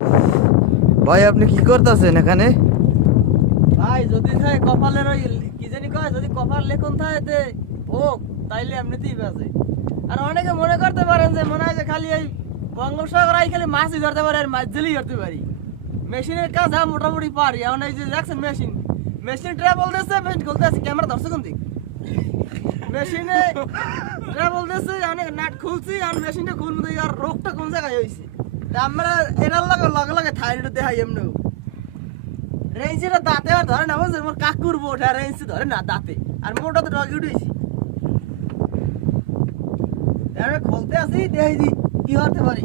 ভাই আপনি কি করতেছেন এখানে? ভাই যদি থাকে কপালের ওই কি জানি কয়, যদি কপাল লেখন থাকে হোক তাইলে এমনিতেই বাজে। আর অনেকে মনে করতে পারেন যে মনে হয় যে খালি এই বঙ্গোপসাগর খালি মাছই ধরতে পারি আর মাছ জেলেই ধরতে পারি। মেশিনের কাজ মোটামুটি পারি। এখন এই যে দেখছেন মেশিন ট্রাভেল দিচ্ছে, মেশিন খুলতে আছে, ক্যামেরা ধরছে কোন দিক, মেশিনে ট্রাভেল দিচ্ছে, অনেক নাট খুলছি আর মেশিনটা খুলবো আর রোগটা কোন জায়গায় হয়েছে আমরা এটার লগে লগে থাইরয়েড দেখাই এমনি রেঞ্জের দাঁতে আর ধরে না, বুঝছে মোর কাকুর বোট আর রেঞ্জ ধরে না দাঁতে, আর মোটা তো ডগি উঠেছি খুলতে আসি দেখি দি কি হতে পারি।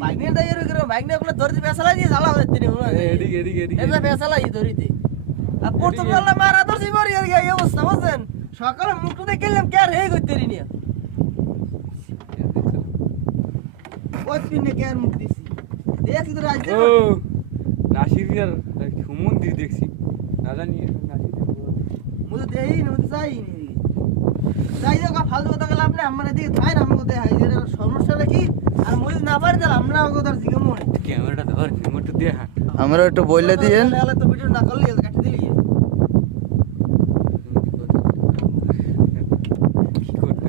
বাইক নিয়ে দাঁড়িয়ে রয়েছে, বাইক নিয়ে ওগুলো ধরতে পেশালাই দিয়ে জ্বালা হয়ে তিনি এটা পেশালাই ধরিতে আর প্রথম বেলা মারা ধরছি মরি আর এই অবস্থা বুঝছেন। সকালে মুখটা দেখে গেলাম কে আর হে করতে নি ওই পিনে কে আর মুখ দিছি দেখছি তো রাজতে নাসিরিয়ার মন্দির দেখছি না জানি মুঝে দেই না মুঝে চাই নি যাই হোক ফালতু কথা গেল আপনি আমার এদিকে থাই না আমাকে দেখাই যে সমস্যাটা কি আর মুঝে না পারি তাহলে আমরা ওকে তার জিগে মনে ক্যামেরাটা ধর ক্যামেরাটা দিয়ে হাঁট আমরা একটু বললে দিয়েন। তাহলে তো ভিডিও না করলে কাটি দিলি কি করতে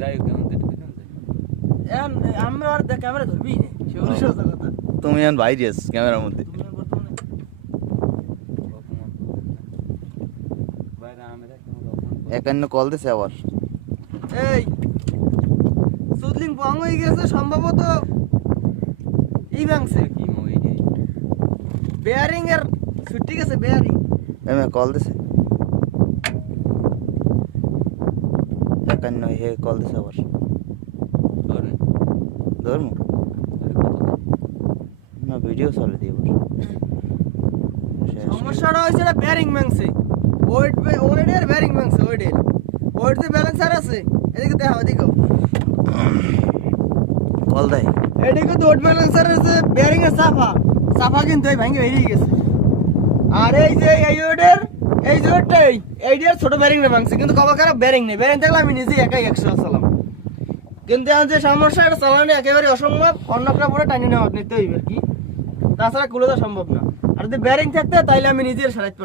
যাই হোক আমি আর ক্যামেরা ধরবি না সেগুলো সোজা কথা। তুমি এখন ভাইরাস ক্যামেরার মধ্যে। একান্ন কল দিছে আবার। এই সুদলিং বং হয়ে গেছে সম্ভবত ই ভাঙছে কি মই নেই বেয়ারিং এর ছুটি গেছে বেয়ারিং। এমএ কল দিছে একান্ন হে কল দিছে আবার। ধরেন ধর্ম না ভিডিও চলে দিয়ে সমস্যাটা হয়েছে না বেয়ারিং ভাঙছে ওয়েটের বেয়ারিং ভাঙছে ওয়েটের যে ব্যালেন্সার আছে এদিকে দেখা এদিকে কল দেয় এদিকে তো ওয়েট ব্যালেন্সারের যে বেয়ারিং এর সাফা কিন্তু এই ভাঙে বেরিয়ে গেছে। আর এই যে এই ওয়েটের এই যে ওয়েটটাই এইটার ছোট বেয়ারিং না ভাঙছে, কিন্তু কবা খারাপ বেয়ারিং নেই, বেয়ারিং থাকলে আমি নিজে একাই 100 চালাম। কিন্তু এখন যে সমস্যা এটা চালানো একেবারে অসম্ভব, অন্য একটা পরে টানি নেওয়া নিতে হইবে কি, তাছাড়া খুলে দেওয়া সম্ভব না। আর যদি বেয়ারিং থাকতে তাইলে আমি নিজের সারাইতে